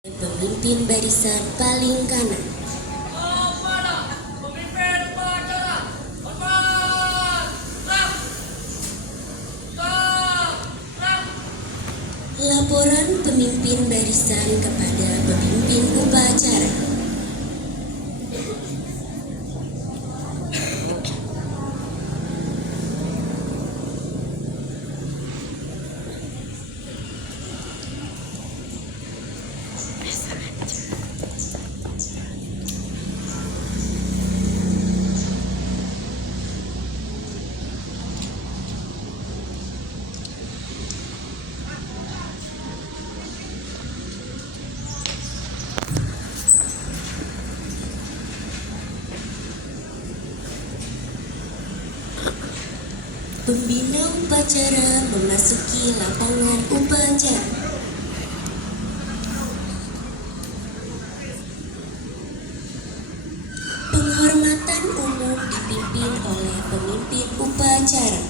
Pemimpin barisan paling kanan. Laporan pemimpin barisan kepada pemimpin upacara. Pembina upacara memasuki lapangan upacara. Penghormatan umum dipimpin oleh pemimpin upacara.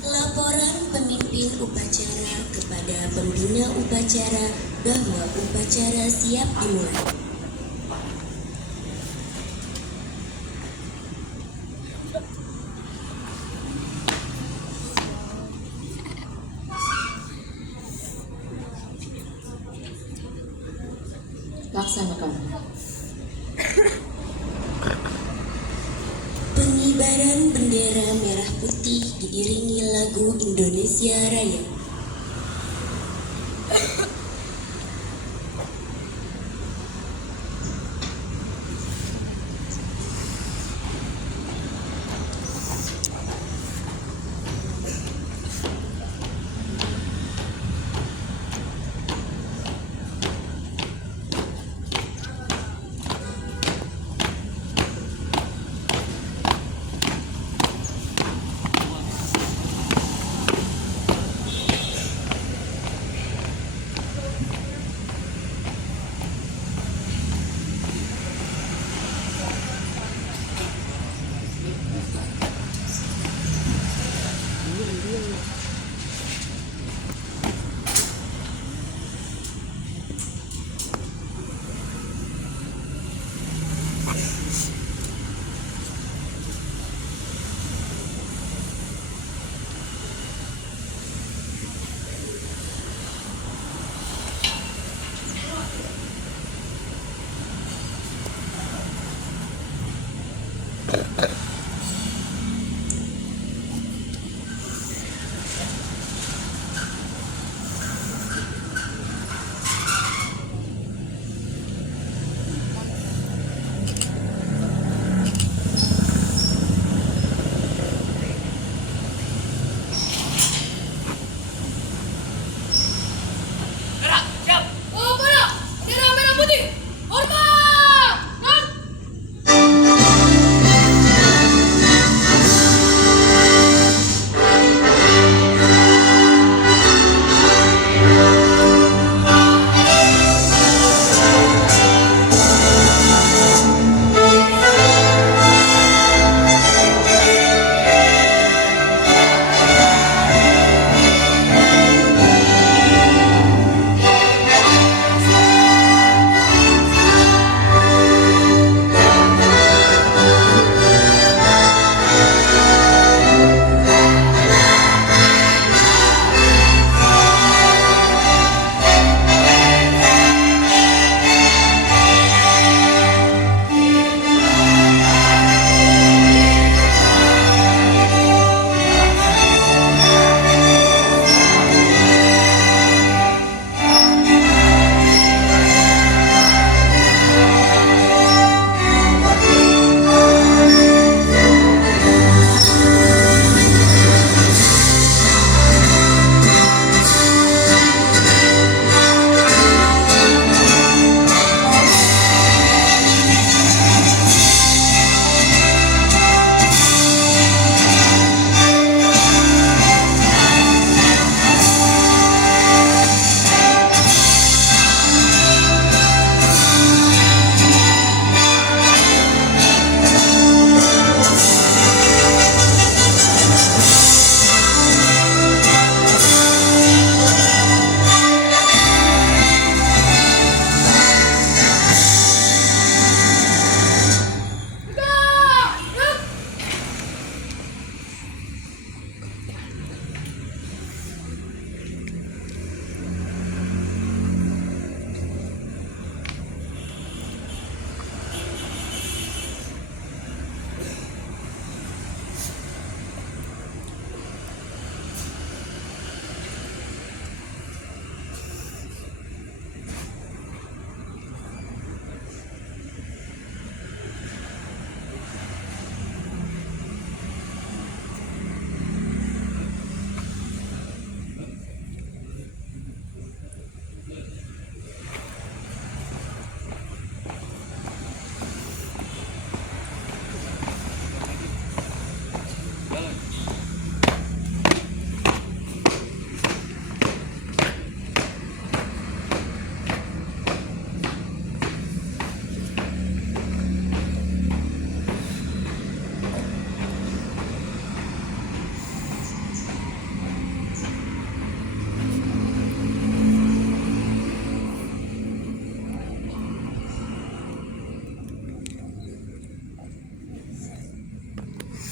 Laporan pemimpin upacara kepada pembina upacara bahwa upacara siap dimulai. Laksanakan. Pengibaran bendera merah putih diiringi lagu Indonesia Raya.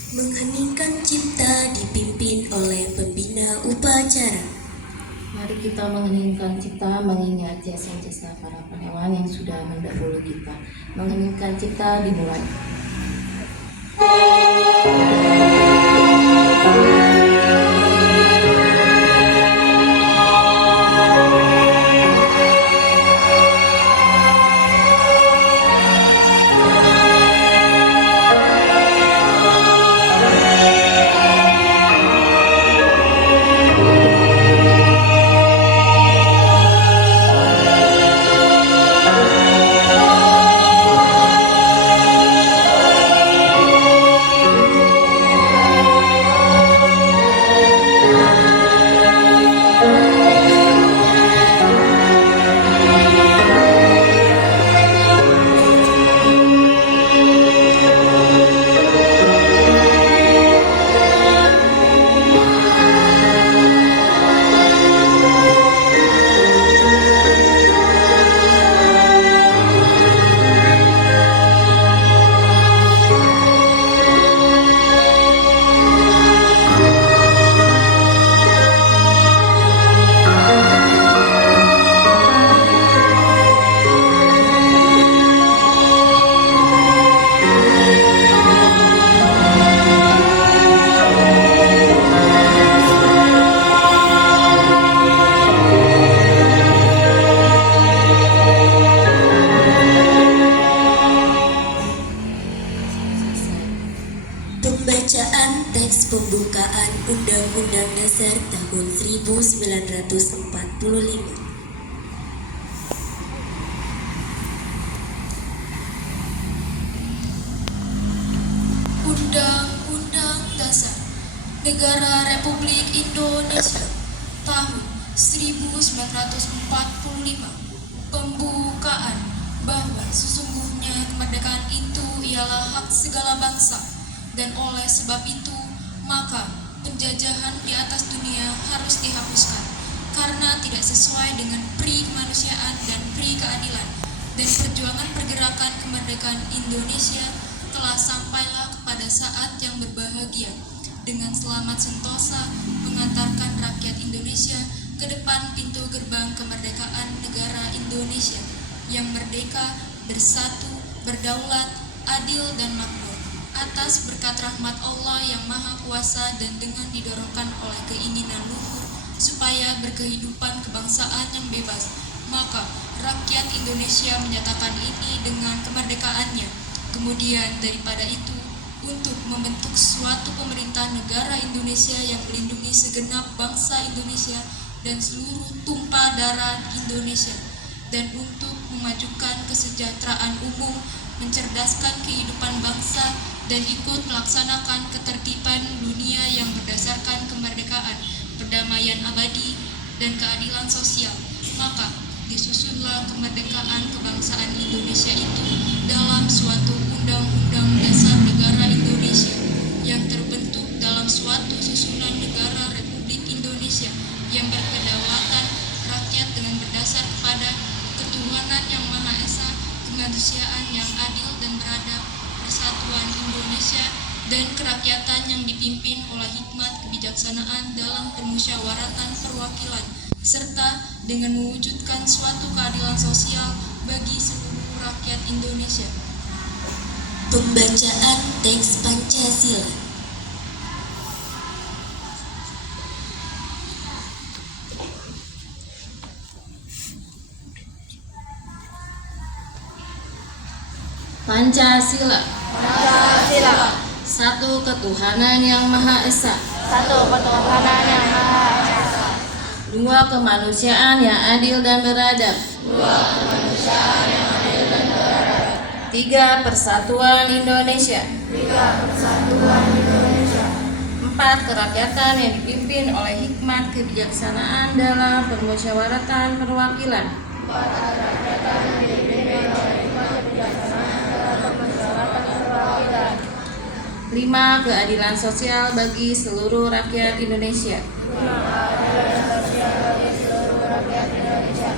Mengheningkan cipta dipimpin oleh pembina upacara. Mari kita mengheningkan cipta mengingat jasa-jasa para pahlawan yang sudah mendahului kita. Mengheningkan cipta dimulai. Pembacaan teks pembukaan Undang-Undang Dasar tahun 1945. Undang-Undang Dasar Negara Republik Indonesia tahun 1945. Pembukaan bahwa sesungguhnya kemerdekaan itu ialah hak segala bangsa, dan oleh sebab itu maka penjajahan di atas dunia harus dihapuskan karena tidak sesuai dengan pri kemanusiaan dan pri keadilan, dan perjuangan pergerakan kemerdekaan Indonesia telah sampailah kepada saat yang berbahagia dengan selamat sentosa mengantarkan rakyat Indonesia ke depan pintu gerbang kemerdekaan negara Indonesia yang merdeka, bersatu, berdaulat, adil dan makmur atas berkat rahmat Allah yang Maha Kuasa, dan dengan didorongkan oleh keinginan luhur supaya berkehidupan kebangsaan yang bebas, maka rakyat Indonesia menyatakan ini dengan kemerdekaannya. Kemudian daripada itu, untuk membentuk suatu pemerintah negara Indonesia yang melindungi segenap bangsa Indonesia dan seluruh tumpah darah Indonesia, dan untuk memajukan kesejahteraan umum, mencerdaskan kehidupan bangsa, dan ikut melaksanakan ketertiban dunia yang berdasarkan kemerdekaan, perdamaian abadi, dan keadilan sosial, maka disusunlah kemerdekaan kebangsaan Indonesia itu dalam suatu Undang-Undang Dasar Negara Indonesia yang terbentuk dalam suatu susunan negara Republik Indonesia yang berkedaulatan rakyat dengan berdasar kepada ketuhanan yang Maha Esa, kemanusiaan yang adil dan beradab, persatuan Indonesia, dan kerakyatan yang dipimpin oleh hikmat kebijaksanaan dalam permusyawaratan perwakilan, serta dengan mewujudkan suatu keadilan sosial bagi seluruh rakyat Indonesia. Pembacaan teks Pancasila. Pancasila. Pancasila. Satu ketuhanan yang Maha Esa. Satu ketuhanan yang Maha Esa. Dua kemanusiaan yang adil dan beradab. Dua kemanusiaan yang adil dan beradab. Tiga persatuan Indonesia. Tiga persatuan Indonesia. Empat kerakyatan yang dipimpin oleh hikmat kebijaksanaan dalam permusyawaratan perwakilan. Empat kerakyatan yang dipimpin oleh hikmat kebijaksanaan dalam permusyawaratan perwakilan. Lima keadilan sosial bagi seluruh rakyat Indonesia. Lima keadilan sosial bagi seluruh rakyat Indonesia.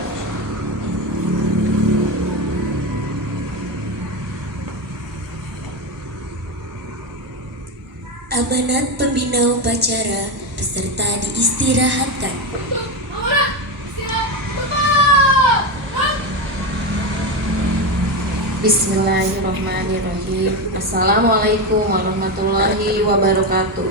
Amanat pembina upacara, peserta diistirahatkan. Bismillahirrahmanirrahim. Assalamualaikum warahmatullahi wabarakatuh.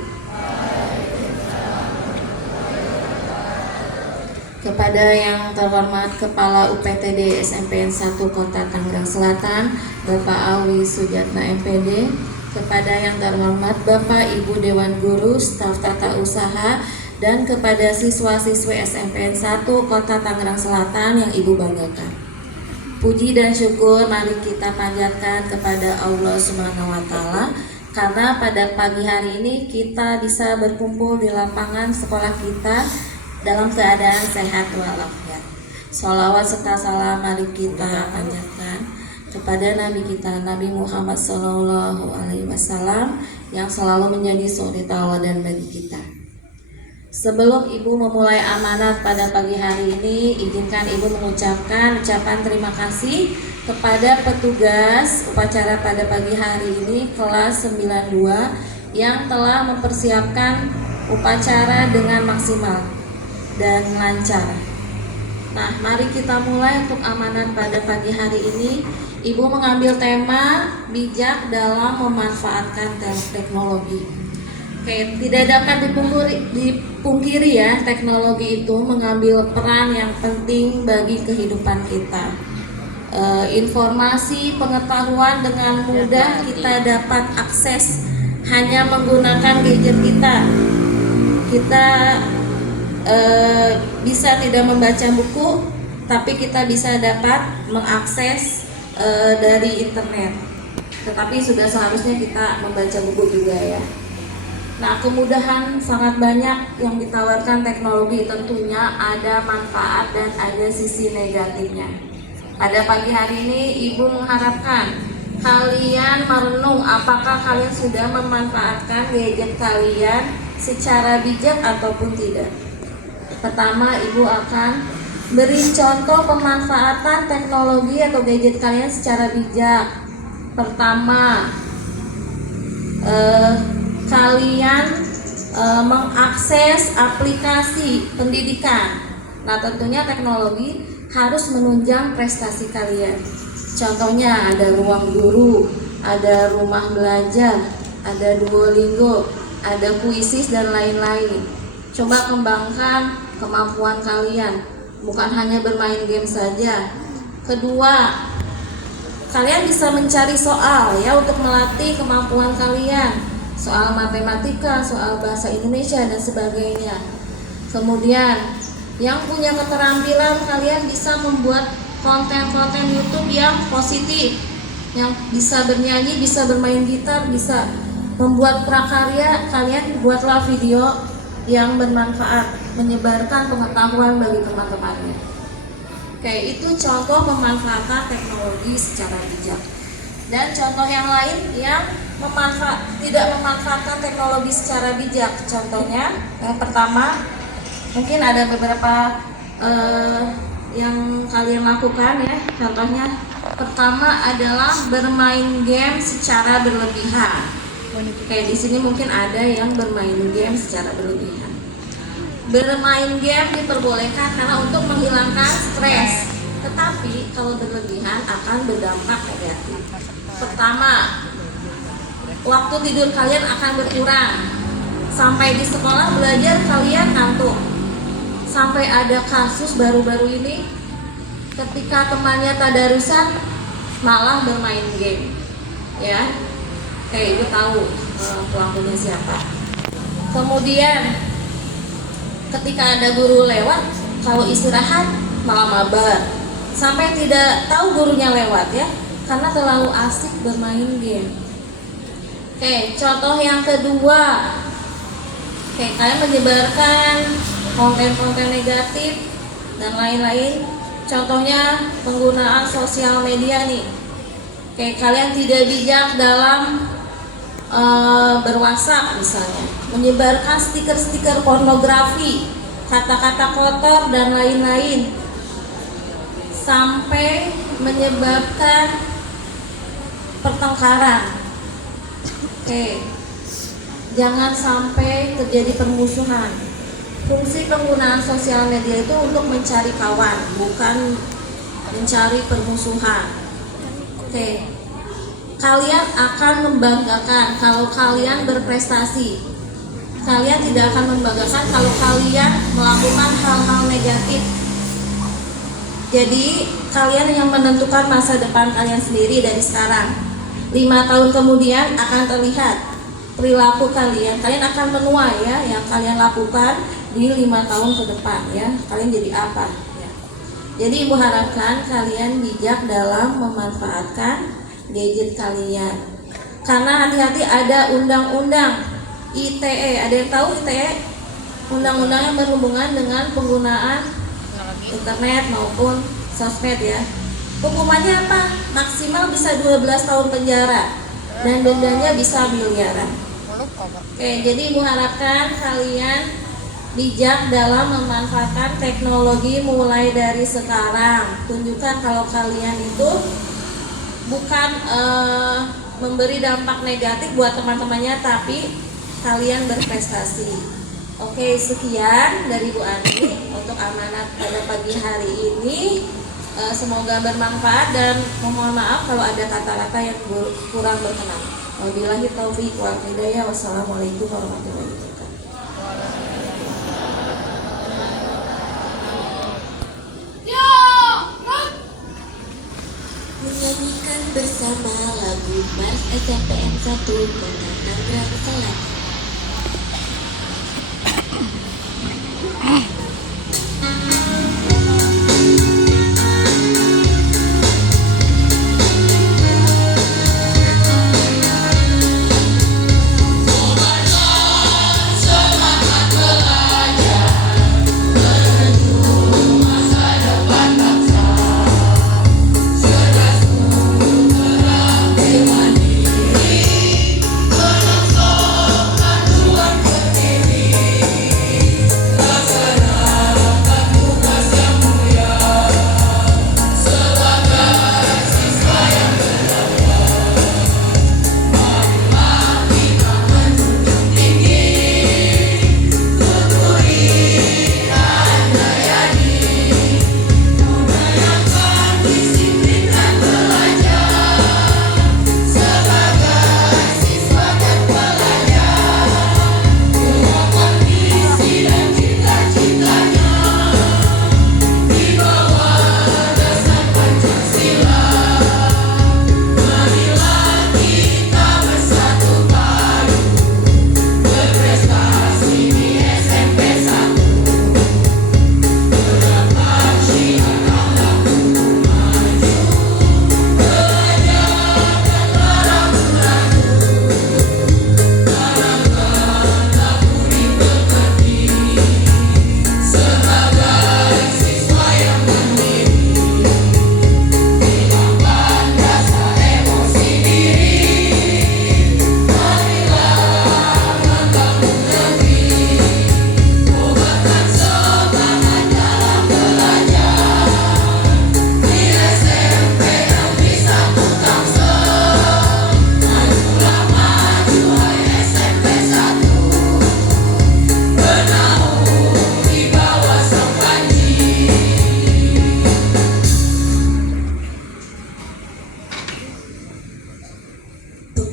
Kepada yang terhormat Kepala UPTD SMPN 1 Kota Tangerang Selatan, Bapak Awi Sujatna MPD, kepada yang terhormat Bapak Ibu Dewan Guru, staf tata usaha, dan kepada siswa-siswi SMPN 1 Kota Tangerang Selatan yang Ibu banggakan. Puji dan syukur mari kita panjatkan kepada Allah Subhanahu wa Ta'ala, karena pada pagi hari ini kita bisa berkumpul di lapangan sekolah kita dalam keadaan sehat walafiat. Sholawat serta salam mari kita panjatkan kepada Nabi kita, Nabi Muhammad SAW, yang selalu menjadi suri tauladan bagi kita. Sebelum Ibu memulai amanat pada pagi hari ini, izinkan Ibu mengucapkan ucapan terima kasih kepada petugas upacara pada pagi hari ini kelas 92 yang telah mempersiapkan upacara dengan maksimal dan lancar. Nah, mari kita mulai untuk amanat pada pagi hari ini. Ibu mengambil tema bijak dalam memanfaatkan teknologi. Oke, tidak dapat dipungkiri ya, teknologi itu mengambil peran yang penting bagi kehidupan kita. Informasi, pengetahuan dengan mudah kita dapat akses hanya menggunakan gadget kita. Kita bisa tidak membaca buku, tapi kita bisa dapat mengakses dari internet. Tetapi sudah seharusnya kita membaca buku juga ya. Nah, kemudahan sangat banyak yang ditawarkan teknologi, tentunya ada manfaat dan ada sisi negatifnya. Pada pagi hari ini Ibu mengharapkan kalian merenung apakah kalian sudah memanfaatkan gadget kalian secara bijak ataupun tidak. Pertama, Ibu akan beri contoh pemanfaatan teknologi atau gadget kalian secara bijak. Pertama, kalian mengakses aplikasi pendidikan. Nah, tentunya teknologi harus menunjang prestasi kalian. Contohnya ada ruang guru, ada rumah belajar, ada Duolingo, ada Puisis dan lain-lain. Coba kembangkan kemampuan kalian, bukan hanya bermain game saja. Kedua, kalian bisa mencari soal ya untuk melatih kemampuan kalian. Soal matematika, soal bahasa Indonesia dan sebagainya. Kemudian yang punya keterampilan, kalian bisa membuat konten-konten YouTube yang positif, yang bisa bernyanyi, bisa bermain gitar, bisa membuat prakarya. Kalian buatlah video yang bermanfaat, menyebarkan pengetahuan bagi teman-temannya. Oke, itu contoh pemanfaatan teknologi secara bijak. Dan contoh yang lain yang tidak memanfaatkan teknologi secara bijak. Contohnya, yang pertama, mungkin ada beberapa yang kalian lakukan ya. Contohnya, pertama adalah bermain game secara berlebihan. Oke, di sini mungkin ada yang bermain game secara berlebihan. Bermain game diperbolehkan karena untuk menghilangkan stres. Tetapi kalau berlebihan akan berdampak negatif. Pertama, waktu tidur kalian akan berkurang. Sampai di sekolah belajar kalian ngantuk. Sampai ada kasus baru-baru ini ketika temannya tadarusan malah bermain game. Ya. Oke, Ibu tahu pelakunya siapa. Kemudian ketika ada guru lewat, kalau istirahat malah mabar. Sampai tidak tahu gurunya lewat ya, karena terlalu asik bermain game. Oke, contoh yang kedua. Oke, kalian menyebarkan konten-konten negatif dan lain-lain. Contohnya penggunaan sosial media nih. Oke, kalian tidak bijak dalam berwhatsapp misalnya, menyebarkan stiker-stiker pornografi, kata-kata kotor dan lain-lain, sampai menyebabkan pertengkaran. Oke, jangan sampai terjadi permusuhan. Fungsi penggunaan sosial media itu untuk mencari kawan, bukan mencari permusuhan. Oke. Kalian akan membanggakan kalau kalian berprestasi. Kalian tidak akan membanggakan kalau kalian melakukan hal-hal negatif. Jadi kalian yang menentukan masa depan kalian sendiri dari sekarang. 5 tahun kemudian akan terlihat perilaku kalian. Kalian akan menuai ya yang kalian lakukan di 5 tahun ke depan ya. Kalian jadi apa ya. Jadi ibu harapkan kalian bijak dalam memanfaatkan gadget kalian. Karena hati-hati ada undang-undang ITE. Ada yang tahu ITE? Undang-undang yang berhubungan dengan penggunaan internet maupun sosmed ya. Hukumannya apa? Maksimal bisa 12 tahun penjara dan dendanya bisa miliaran. Oke, jadi ibu harapkan kalian bijak dalam memanfaatkan teknologi mulai dari sekarang. Tunjukkan kalau kalian itu bukan memberi dampak negatif buat teman-temannya, tapi kalian berprestasi. Oke, sekian dari Bu Ani untuk amanat pada pagi hari ini. Semoga bermanfaat dan mohon maaf kalau ada kata-kata yang kurang berkenan. Wabillahi taufiq wal hidayah. Wassalamualaikum warahmatullahi wabarakatuh. Menyanyikan bersama lagu Mars SMPN 1 Kota Tangerang Selatan.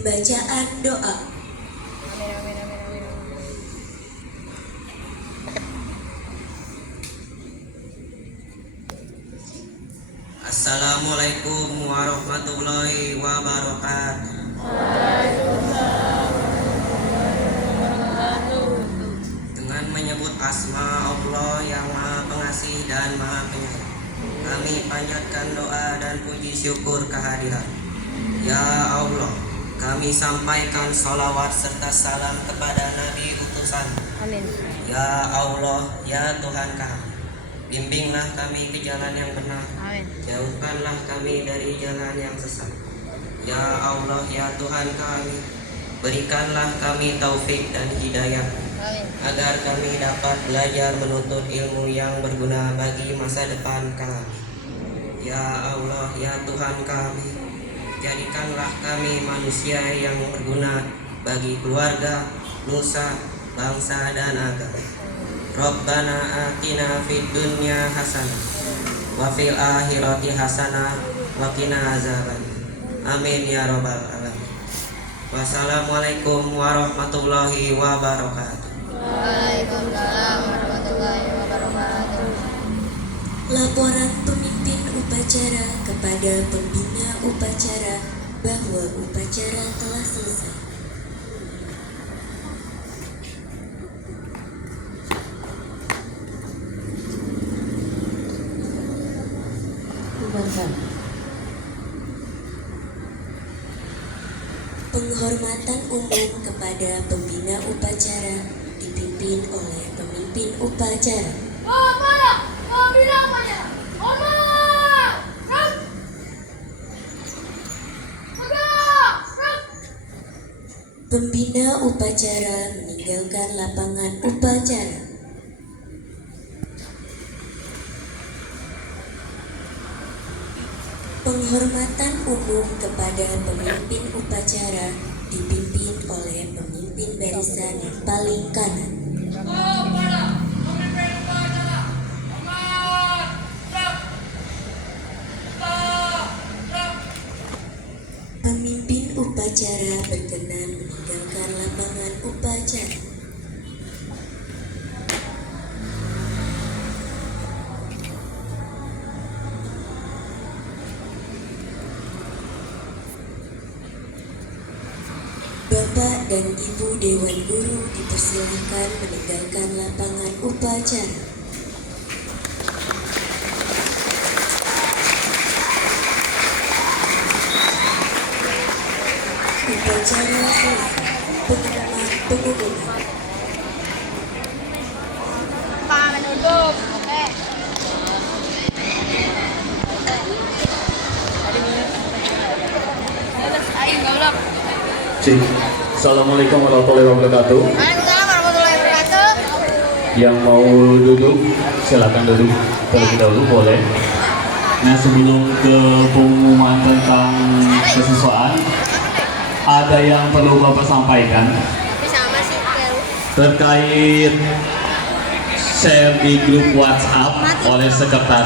Pembacaan doa. Assalamualaikum warahmatullahi wabarakatuh. Dengan menyebut asma Allah yang Maha Pengasih dan Maha Penyayang, kami panjatkan doa dan puji syukur kehadiran. Ya Allah, kami sampaikan salawat serta salam kepada Nabi utusan. Amin. Ya Allah, ya Tuhan kami, bimbinglah kami ke jalan yang benar. Amin. Jauhkanlah kami dari jalan yang sesat. Ya Allah, ya Tuhan kami, berikanlah kami taufik dan hidayah, Amin. agar kami dapat belajar menuntut ilmu yang berguna bagi masa depan kami. Ya Allah, ya Tuhan kami, jadikanlah kami manusia yang berguna bagi keluarga, nusa, bangsa dan agama. Rabbana atina fid dunya hasanah wa fil akhirati hasanah wa qina azabannar. Amin ya rabbal alamin. Wassalamualaikum warahmatullahi wabarakatuh. Waalaikumsalam warahmatullahi wabarakatuh. Laporan pemimpin upacara kepada pembina upacara bahwa upacara telah selesai. Penghormatan umum kepada pembina upacara dipimpin oleh pemimpin upacara. Pembina upacara meninggalkan lapangan upacara. Penghormatan umum kepada pemimpin upacara dipimpin oleh pemimpin barisan yang paling kanan. Pemimpin upacara berkenan meninggalkan lapangan upacara. Bapak dan Ibu Dewan Guru dipersilahkan meninggalkan lapangan upacara. Upacara selesai. Pengumuman. Pak menunduk. Oke. Aing goblok. Cik. Assalamualaikum warahmatullahi wabarakatuh. Waalaikumsalam warahmatullahi wabarakatuh. Yang mau duduk, silakan duduk terlebih dahulu, boleh. Nah, sebelum ke pengumuman tentang kesiswaan, ada yang perlu Bapak sampaikan Sama sih, Peru. terkait share di grup WhatsApp oleh sekretaris.